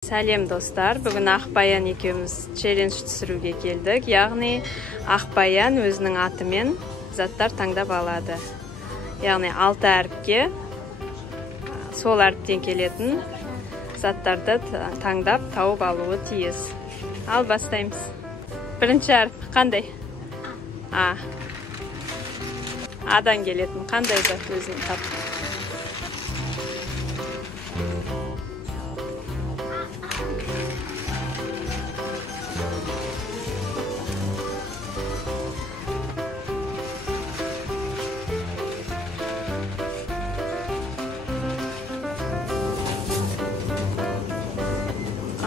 Сәлем достар, бүгін Ақбаян екеуміз челлендж түсіруге келдік. Яғни Ақбаян өзінің атымен заттар таңдап алады. Яғни 6 әріпке сол әріптен келетін заттарды таңдап тауып алуы тиіс. Ал бастаймыз. Бірінші әріп қандай? А. Адан келетін қандай зат өзің тап?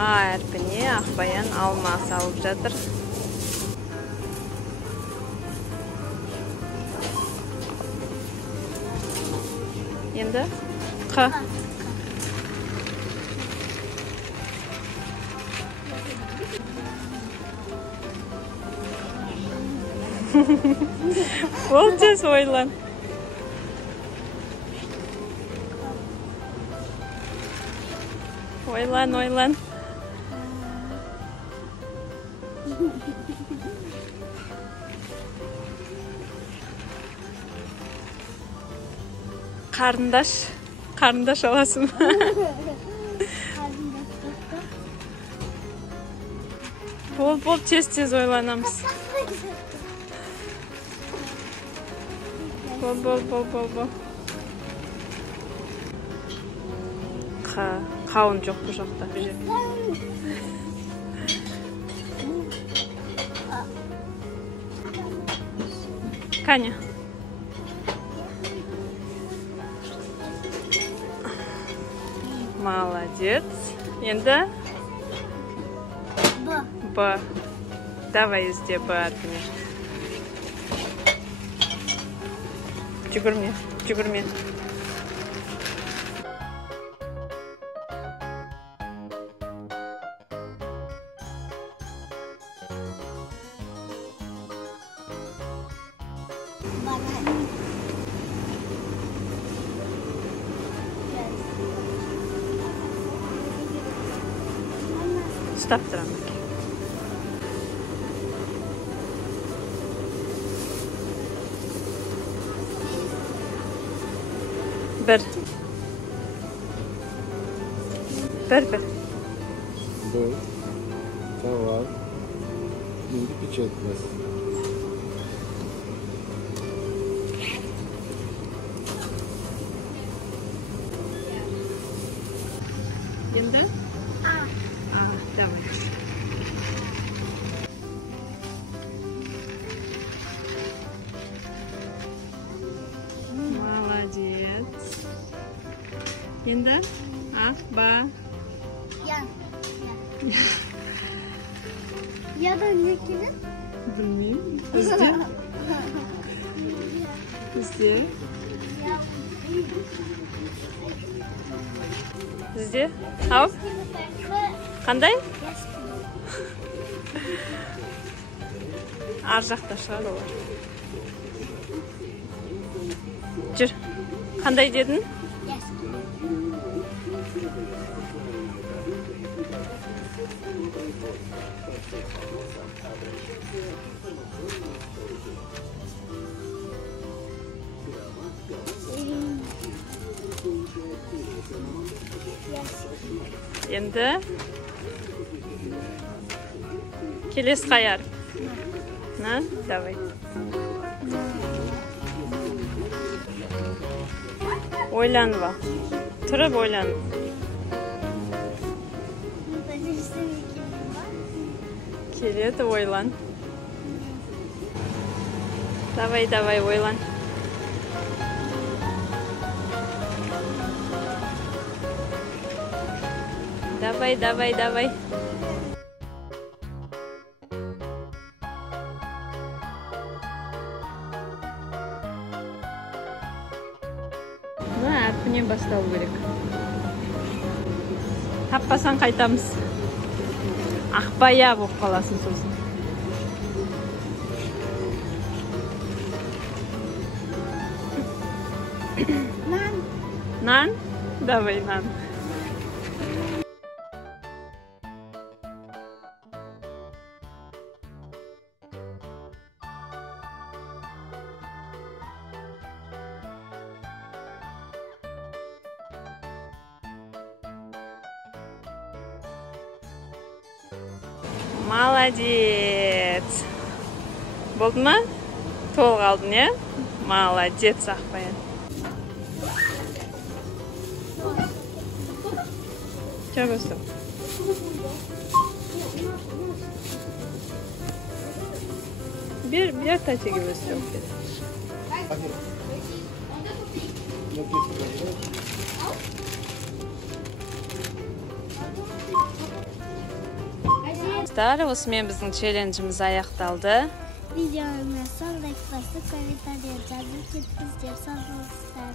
А әрпіне Ақбаян алма салып жатыр. Енді Қ. Ол тез ойлан. Ойлан. Қарындаш аласың. Бол, тез ойланамыз. Бол. Қауын жоқ бұл жақта. Каня. Молодец. Енді Б. Давай ізде Б әрпіне. Жүгірме. Ұстап тұрамын. Бір. Был. Товар. Енді печатность. Енді? Давай. Молодец. Енді? Ба. Ядан не келеді? Білмеймін. Ізде. Ау? Қандай? Ар жақта шығар олар. Жүр. Қандай дедің? Енді келесі қай әріп? Давай. Ойланба. Тұрып ойлан. Келеді, ойлан. Давай, ойлан. Давай. Әрпінен бастау керек. Таппасан қайтамыз. Ақбая болып қаласын сосын. Нан? Давай, нан. Молодец. Болды ма? Толық алдың, е? Молодец, Ақбаян. Жабысып. Bir tane gibi istiyorum. Осымен біздің челленджіміз аяқталды. Видеоны лайк басып, комментарий жазып кетіңіздер. Сау болыңыздар.